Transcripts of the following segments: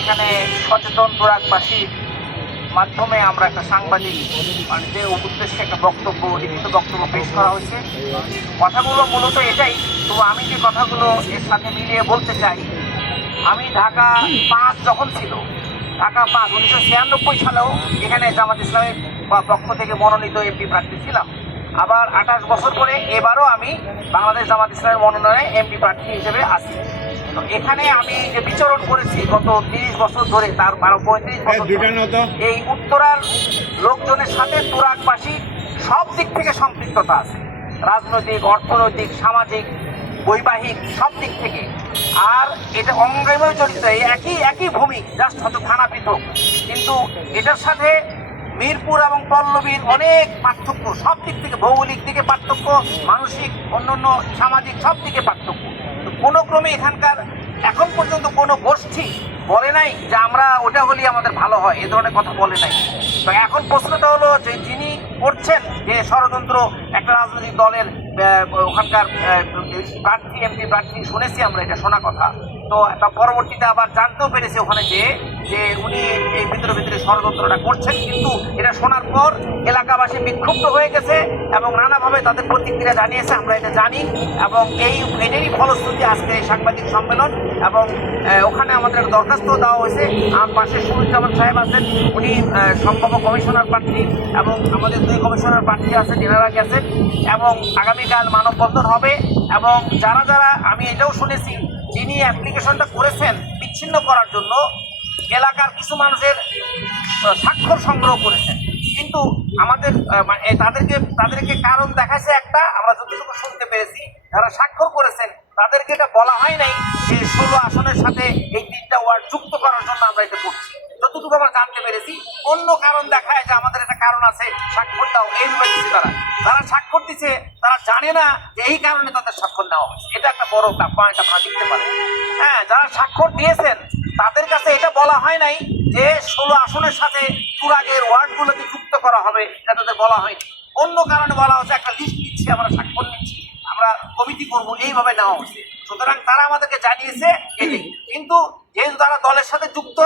এখানে সচেতন তোরাকবাসীর মাধ্যমে আমরা একটা সাংবাদিক যে উদ্দেশ্যে একটা বক্তব্য, লিখিত বক্তব্য পেশ করা হয়েছে। কথাগুলো মূলত এটাই। তো আমি যে কথাগুলো এর সাথে মিলিয়ে বলতে চাই, আমি ঢাকা পাঁচ যখন ছিল, ঢাকা পাঁচ, উনিশশো ছিয়ানব্বই সালেও এখানে জামাত ইসলামের পক্ষ থেকে মনোনীত এমপি প্রার্থী ছিলাম। আবার আঠাশ বছর পরে এবারও আমি বাংলাদেশ জামাত ইসলামের মনোনয়নে এমপি প্রার্থী হিসেবে আছি তো এখানে আমি যে বিচরণ করেছি গত তিরিশ বছর ধরে তার বারো পঁয়ত্রিশ বছর এই উত্তরার লোকজনের সাথে তুরাকবাসী সব দিক থেকে সম্পৃক্ততা আছে। রাজনৈতিক অর্থনৈতিক সামাজিক বৈবাহিক সব দিক থেকে। আর এটা অঙ্গাইভাবে জড়িত এই একই একই ভূমি জাস্ট হয়তো থানা পৃথক। কিন্তু এটার সাথে মিরপুর এবং পল্লবীর অনেক পার্থক্য সব দিক থেকে ভৌগোলিক দিকে পার্থক্য মানসিক অন্যান্য সামাজিক সব দিকে পার্থক্য। কোনো ক্রমে এখানকার এখন পর্যন্ত কোনো গোষ্ঠী বলে নাই যে আমরা ওটা হলেই আমাদের ভালো হয়, এ ধরনের কথা বলে নাই। তো এখন প্রশ্নটা হলো যে যিনি করছেন যে ষড়যন্ত্র একটা রাজনৈতিক দলের ওখানকার প্রার্থী, এমপি প্রার্থী শুনেছি আমরা, এটা শোনা কথা। তো পরবর্তীতে আবার জানতেও পেরেছে ওখানে যে যে উনি এই ভিতরে ভিতরে ষড়যন্ত্রটা করছেন। কিন্তু এটা শোনার পর এলাকাবাসী বিক্ষুব্ধ হয়ে গেছে এবং নানাভাবে তাদের প্রতিক্রিয়া জানিয়েছে, আমরা এটা জানি। এবং এই, এটারই ফলশ্রুতি আজকে এই সাংবাদিক সম্মেলন। এবং ওখানে আমাদের দরখাস্ত দেওয়া হয়েছে। আমার পাশে সুরুজ্জামান সাহেব আছেন। উনি সম্ভাব্য কমিশনার প্রার্থী এবং আমাদের দুই কমিশনার প্রার্থী আছেন, এনারা গেছেন এবং আগামীকাল মানববন্ধন হবে। এবং যারা যারা, আমি এটাও শুনেছি যিনি অ্যাপ্লিকেশনটা করেছেন বিচ্ছিন্ন করার জন্য, এলাকার কিছু মানুষের স্বাক্ষর সংগ্রহ করেছেন। কিন্তু আমাদের তাদেরকে তাদেরকে কারণ দেখাচ্ছে একটা, আমরা যতটুকু শুনতে পেরেছি, যারা স্বাক্ষর করেছেন, তাদেরকে এটা বলা হয় নাই যে ষোলো আসনের সাথে এই তিনটা ওয়ার্ড যুক্ত করার জন্য আমরা এটা করছি। যতটুকু আমরা জানতে পেরেছি, অন্য কারণ দেখায় আছে, স্বাক্ষর দাও, এই দিচ্ছে তারা। যারা স্বাক্ষর দিচ্ছে তারা জানে না যে এই কারণে তাদের স্বাক্ষর নেওয়া হয়েছে। এটা একটা বড় পয়েন্ট আপনারা দেখতে পারেন। হ্যাঁ যারা স্বাক্ষর দিয়েছেন, তাদের কাছে এটা বলা হয় নাই যে ষোলো আসনের সাথে তুরাগের ওয়ার্ডগুলোকে যুক্ত করা হবে, এটা তাদের বলা হয়নি। অন্য কারণে বলা হচ্ছে, একটা লিস্ট দিচ্ছি আমরা স্বাক্ষর নিচ্ছি, আমরা কমিটি করব, এইভাবে নেওয়া হচ্ছে সুতরাং তারা আমাদেরকে জানিয়েছে কিন্তু যেহেতু তারা দলের সাথে যুক্ত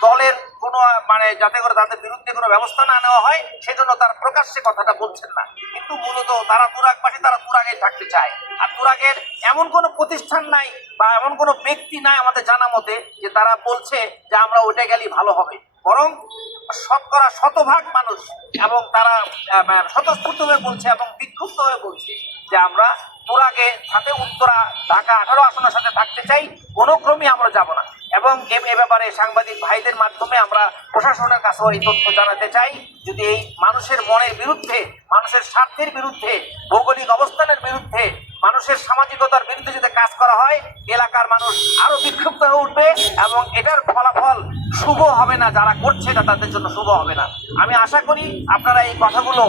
দলের কোনো মানে যাতে করে তাদের বিরুদ্ধে কোনো ব্যবস্থা না নেওয়া হয় সেজন্য তারা প্রকাশ্যে কথাটা বলছেন না। কিন্তু মূলত তারা তুরাগবাসী তারা তুরাগে থাকতে চায়। আর তুরাগের এমন কোনো প্রতিষ্ঠান নাই বা এমন কোনো ব্যক্তি নাই আমাদের জানা মতে যে তারা বলছে যে আমরা ওইটা গেলেই ভালো হবে। বরং শতকরা শতভাগ মানুষ এবং তারা আহ, মানে স্বতঃস্ফূর্ত হয়ে বলছে এবং বিক্ষুব্ধ হয়ে বলছে। যে আমরা তোরাগে সাথে উত্তরা, ঢাকা, আঠারো আসনের সাথে থাকতে চাই কোনো ক্রমে আমরা যাব না। এবং এ- ব্যাপারে সাংবাদিক ভাইদের মাধ্যমে আমরা প্রশাসনের কাছেও এই তথ্য জানাতে চাই, যদি এই মানুষের মনের বিরুদ্ধে, মানুষের স্বার্থের বিরুদ্ধে, ভৌগোলিক অবস্থানের বিরুদ্ধে, মানুষের সামাজিকতার বিরুদ্ধে যদি কাজ করা হয়, এলাকার মানুষ আরও বিক্ষুব্ধ হয়ে উঠবে এবং এটার ফলাফল শুভ হবে না, যারা করছে এটা তাদের জন্য শুভ হবে না। আমি আশা করি আপনারা এই কথাগুলো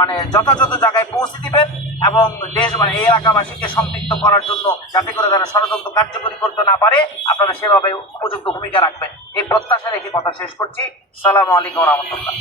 মানে যথাযথ জায়গায় পৌঁছে দিবেন এবং দেশ মানে এই এলাকাবাসীকে সম্পৃক্ত করার জন্য যাতে করে তারা ষড়যন্ত্র কার্যকরী করতে না পারে, আপনারা সেভাবে উপযুক্ত ভূমিকা রাখবেন। এই প্রত্যাশা রেখে কথা শেষ করছি। সালামু আলাইকুম রহমতুল্লাহ।